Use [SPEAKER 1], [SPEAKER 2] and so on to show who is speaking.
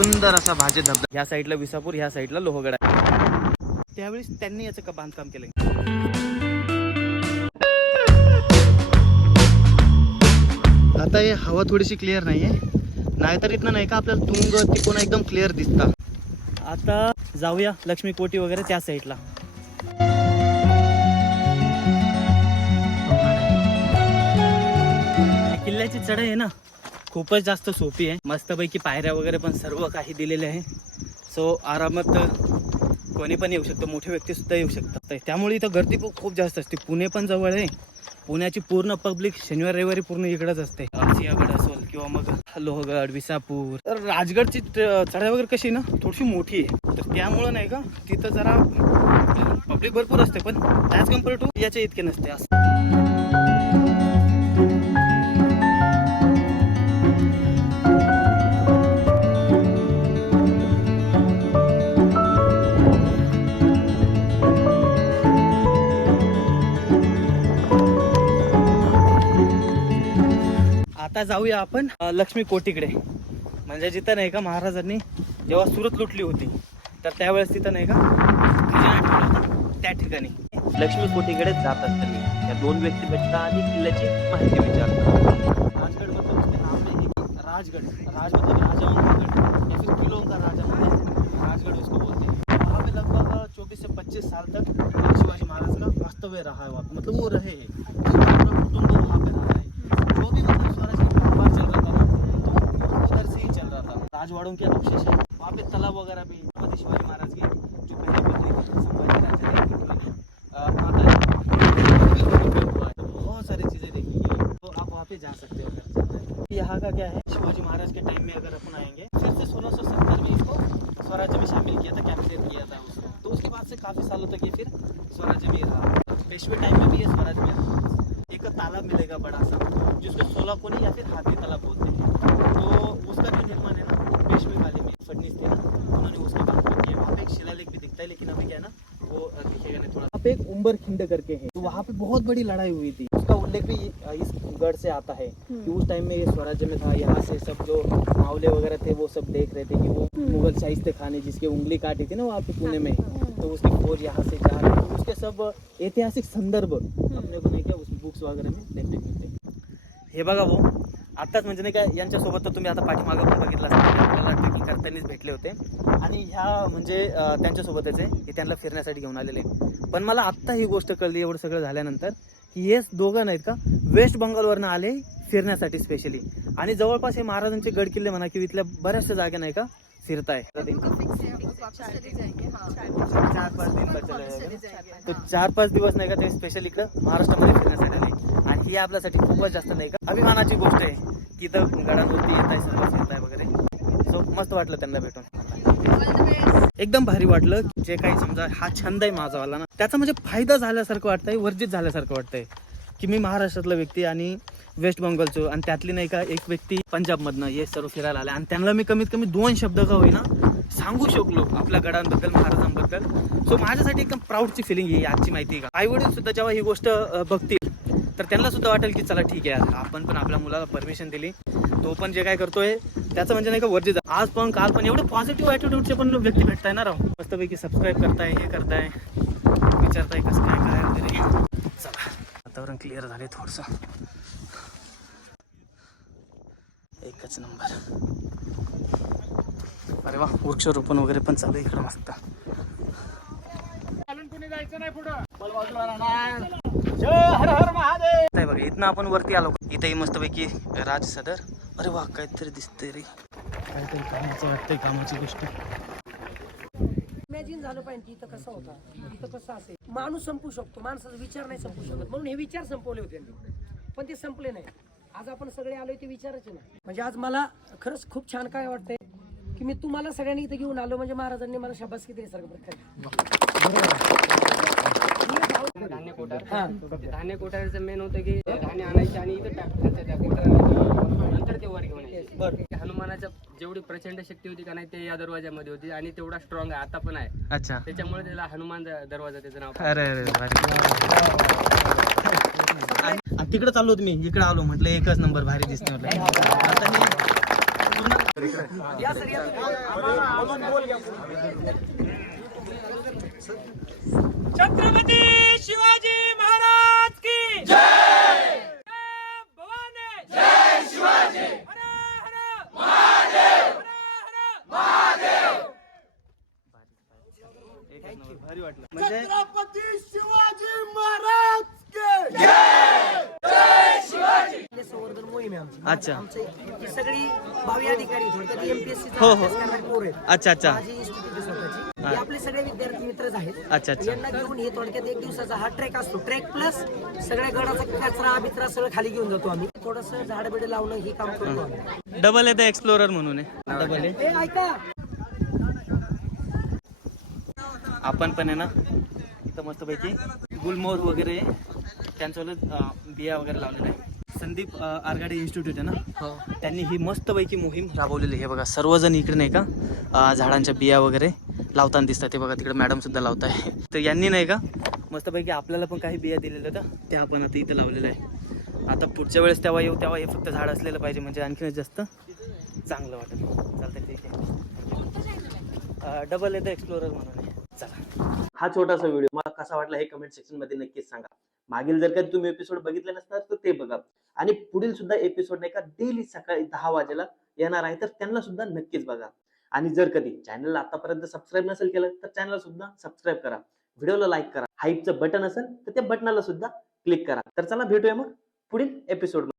[SPEAKER 1] सुंदर असा भाजे धबधबा. ह्या साईडला विसापूर ह्या साईडला लोहगड. आहे त्यावेळेस त्यांनी याचं का बांधकाम केलं आता हे हवा थोडीशी क्लिअर नाहीये. नाहीतर इथनं नाही का आपल्याला तुंग तिकोना एकदम क्लिअर दिसतात आता जाऊया लक्ष्मी कोटी वगैरे त्या साईडला. किल्ल्याची चढाई आहे ना. खूपच जास्त सोपी आहे. मस्तपैकी पायऱ्या वगैरे पण सर्व काही दिलेले आहे. सो आरामात कोणी पण येऊ शकतं मोठे व्यक्ती सुद्धा येऊ शकतात. त्यामुळे इथं गर्दी पण खूप जास्त असते. पुणे पण जवळ आहे. पुण्याची पूर्ण पब्लिक शनिवार रविवारी पूर्ण इकडंच असते. सिंहगड असेल किंवा मग लोहगड विसापूर. तर राजगडची चढाई वगैरे कशी आहे ना थोडीशी मोठी आहे. तर त्यामुळं नाही का तिथं जरा पब्लिक भरपूर असते पण ॲज कंपेअर टू याच्या इतके नसते. असं. आता जाऊया आपण. लक्ष्मी कोटीकडे. म्हणजे जिथं नाही का महाराजांनी जेव्हा सुरत लुटली होती तर त्यावेळेस तिथं नाही का त्या ठिकाणी.
[SPEAKER 2] लक्ष्मी कोटीकडे जात असताना या दोन व्यक्ती भेटतात आणि किल्ल्याची माहिती विचारतात.
[SPEAKER 1] राजगड मतलब राजगड राजगड में ही का राजा राजगड उसको बोलते. हैं वहाँ पे लगभग चौबीस से पच्चीस साल तक शिवाजी महाराज का वास्तव्य रहा है वहाँ मतलब राजवाड़ों के अवशेष है। वहाँ पे तालाब वगैरह भी छत्रपति शिवाजी महाराज की जो पहली पत्नी थी, संभाजी राजा। तो बहुत सारी चीज़ें देखी। तो आप वहाँ पे जा सकते हो अगर यहाँ का क्या है? शिवाजी महाराज के टाइम में अगर अपन आएँगे, फिर से 1670 में इसको स्वराज्य में शामिल किया था कैप्चर किया था उसको। तो उसके बाद से काफ़ी सालों तक ये फिर स्वराज्य में रहा। पेशवे टाइम में भी ये स्वराज्य में एक तालाब मिलेगा बड़ा सा, जिसको सोलह कोनी या फिर हाथी तालाब बोलते हैं। तो उसका जो निर्माण है वाले में फडनीस थे ना उन्होंने उसका बांधकाम किया। वहाँ पे एक शिलालेख भी दिखता है लेकिन अभी क्या है ना वो दिखेगा नहीं थोड़ा। वहाँ पे एक उम्बर खिंड करके है तो वहाँ पे बहुत बड़ी लड़ाई हुई थी। उसका उल्लेख भी इस गढ़ से आता है कि उस टाइम में ये स्वराज्य में था यहाँ से सब जो मावले वगैरह थे वो सब देख रहे थे कि वो मुगल शाहिस्ते खान जिसकी उंगली काटी थी ना वहाँ पे पुणे में तो उसकी फौज यहाँ से जा रही थी। उसके सब ऐतिहासिक संदर्भ अपने को नाही उस बुक्स वगैरे में देखने को मिळते हे। बघा भाऊ आत्ताच म्हणजे नाही का यांच्यासोबत तर तुम्ही आता पाठीमागं पण बघितलं असतं आपल्याला वाटतं की कर्त्यांनीच भेटले होते. आणि ह्या म्हणजे त्यांच्यासोबतच आहे. की त्यांना फिरण्यासाठी घेऊन आलेले. पण मला आत्ता ही गोष्ट कळली एवढं सगळं झाल्यानंतर की हेच दोघं नाहीत का वेस्ट बंगालवरनं आले फिरण्यासाठी स्पेशली आणि जवळपास हे महाराजांचे गड किल्ले म्हणा की इथल्या बऱ्याचशा जागा नाही का फिरताय. चार पाच दिन बचले आहे. तो चार पाच दिवस नाही का ते स्पेशल इकडं महाराष्ट्रामध्ये फिरण्यासाठी आले. आणि ही आपल्यासाठी खूपच जास्त नाही का अभिमानाची गोष्ट आहे. की इथं गडांवरती येत आहे सर्व फिरताय मस्त वाटलं त्यांना भेटून. एकदम भारी वाटलं. जे काही समजा हा छंद आहे माझावाला ना त्याचा म्हणजे फायदा झाल्यासारखं वाटतंय वर्जित झाल्यासारखं वाटतंय. की मी महाराष्ट्रातला व्यक्ती आणि वेस्ट बंगालचो आणि त्यातली नाही का एक व्यक्ती पंजाबमधनं हे सर्व फिरायला आले आणि त्यांना मी कमीत कमी दोन शब्द का होईना सांगू शकलो आपल्या गडांबद्दल महाराजांबद्दल. सो माझ्यासाठी एकदम प्राऊडची फिलिंग ही आजची माहिती आहे का? आई वडील सुद्धा जेव्हा ही गोष्ट बघते बघतील तर त्यांना सुद्धा वाटेल की चला ठीक आहे आपण पण आपल्या मुलाला परमिशन दिली. तो पण जे काय करतोय त्याचं म्हणजे नाही का वर्जित आज पण काल पण एवढे पॉझिटिव्ह ॲटिट्यूडचे पण व्यक्ती भेटताय ना राव. मस्तपैकी सबस्क्राईब करताय हे करताय. विचारताय कसं काय काय वगैरे. चला वातावरण क्लिअर झाले थोडस. एकच नंबर अरे वा वृक्षारोपण वगैरे पण चालू इकडं मस्त. काय बघा इथनं आपण वरती आलो. इथंही मस्तपैकी राज सदर. अरे वा काहीतरी दिसतंय रे. काहीतरी कामाचं वाटतंय कामाची गोष्ट.
[SPEAKER 3] इमॅजिन झालं पाहिजे की इथं कसं होता. इथं कसं असेल. माणूस संपू शकतो. माणसाचा विचार नाही संपू शकत. म्हणून हे विचार संपवले होते पण ते संपले नाही. आज आपण सगळे आलोय ते विचारायचे ना. म्हणजे आज मला खरंच खूप छान काय वाटतंय की मी तुम्हाला सगळ्यांनी इथं घेऊन आलो. म्हणजे महाराजांनी मला शाबासकी दिल्यासारखं प्रकारे
[SPEAKER 4] धान्य कोठार.
[SPEAKER 3] हा.
[SPEAKER 4] धान्य कोठारचं मेन होतं की धान्य आणायचे आणि इथं टाकायचं त्या कोठारामध्ये नंतर ते वर घेऊन यायचे.
[SPEAKER 1] बरं.
[SPEAKER 4] हनुमानाच्या जेवढी प्रचंड शक्ती होती का नाही ते या दरवाजामध्ये होती आणि तेवढा स्ट्रॉंग आहे. आता पण आहे.
[SPEAKER 1] अच्छा.
[SPEAKER 4] त्याच्यामुळे त्याला हनुमान द- दरवाजा त्याचं नाव
[SPEAKER 1] अरे अरे भारी. आणि तिकडे चाललो होतो मी इकडे आलो म्हटलं एकच नंबर भारी दिसते म्हटलं. आता मी पूर्ण
[SPEAKER 5] छत्रपती शिवाजी महाराज की जय! भवानी! जय शिवाजी! हर हर! महादेव! हर हर!
[SPEAKER 6] भारी वाटलं म्हणजे
[SPEAKER 3] आपले संवर्धन मोहीम आहे आमची.
[SPEAKER 1] अच्छा.
[SPEAKER 3] आमचे ही सगळी भावी अधिकारी एमपीएससी
[SPEAKER 1] हो, हो. अच्छा अच्छा.
[SPEAKER 3] माझी इन्स्टिट्यूट हे आपले सगळे विद्यार्थी मित्रच आहेत.
[SPEAKER 1] अच्छा, अच्छा.
[SPEAKER 3] यांना घेऊन हे थोडक्यात एक दिवसाचा हा ट्रेक असतो. ट्रेक प्लस सगळ्या गडाचा कचरा बिचरा सगळं खाली घेऊन जातो आम्ही. थोडस झाड बिडे लावणं हे काम करतो आम्ही.
[SPEAKER 1] डबल येतं एक्सप्लोरर म्हणून आहे. डबल आहे.
[SPEAKER 3] हे ऐका.
[SPEAKER 1] आपण पण आहे ना इथं मस्तपैकी गुलमोहर वगैरे त्यांचं बिया वगैरे लावलेलं आहे संदीप अ, आरगाडे इन्स्टिट्यूट आहे ना? त्यांनी ही मस्तपैकी मोहीम राबवलेली आहे. हे बघा सर्वजण इकडे नाही का अ, झाडांच्या बिया वगैरे लावताना दिसतात. ते बघा तिकडे मॅडम सुद्धा लावत आहे तर यांनी नाही का मस्तपैकी आपल्याला पण काही बिया दिलेल्या होत्या. त्या आपण आता इथं लावलेल्या आहे आता पुढच्या वेळेस तेव्हा येऊ तेव्हा हे फक्त झाड असलेलं पाहिजे म्हणजे आणखीनच जास्त चांगलं वाटेल. चालतं ठीक आहे. डबल येतं एक्सप्लोरर म्हणून. चला. हा छोटासा व्हिडिओ मला कसा वाटला हे कमेंट सेक्शनमध्ये नक्कीच सांगा. मागील जर कधी तुम्ही एपिसोड बघितले नसणार तर ते बघा. आणि पुढील सुद्धा एपिसोड नाही का डेली सकाळी दहा वाजेला येणार आहे तर त्यांना सुद्धा नक्कीच बघा. आणि जर कधी चॅनलला आतापर्यंत सबस्क्राईब नसेल केलं तर चॅनलला सुद्धा सबस्क्राईब करा. व्हिडिओला लाईक करा. हाईपचं बटन असेल तर त्या बटनाला सुद्धा क्लिक करा. तर चला भेटूया मग पुढील एपिसोड